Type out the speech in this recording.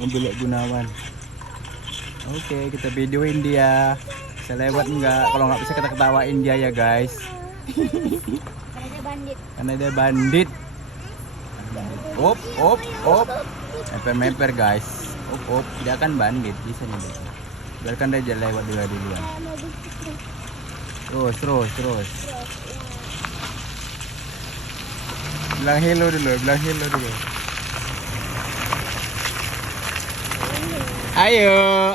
mobil Lek Gunawan. Oke, kita videoin dia. Bisa lewat enggak? Kalau nggak bisa kita ketawain dia ya guys. Karena dia bandit. Karena dia bandit. Op. Meper guys. Op. Dia kan bandit, bisa nih. Biarkan dia lewat duluan. Terus. Bilang hello dulu. Ayo.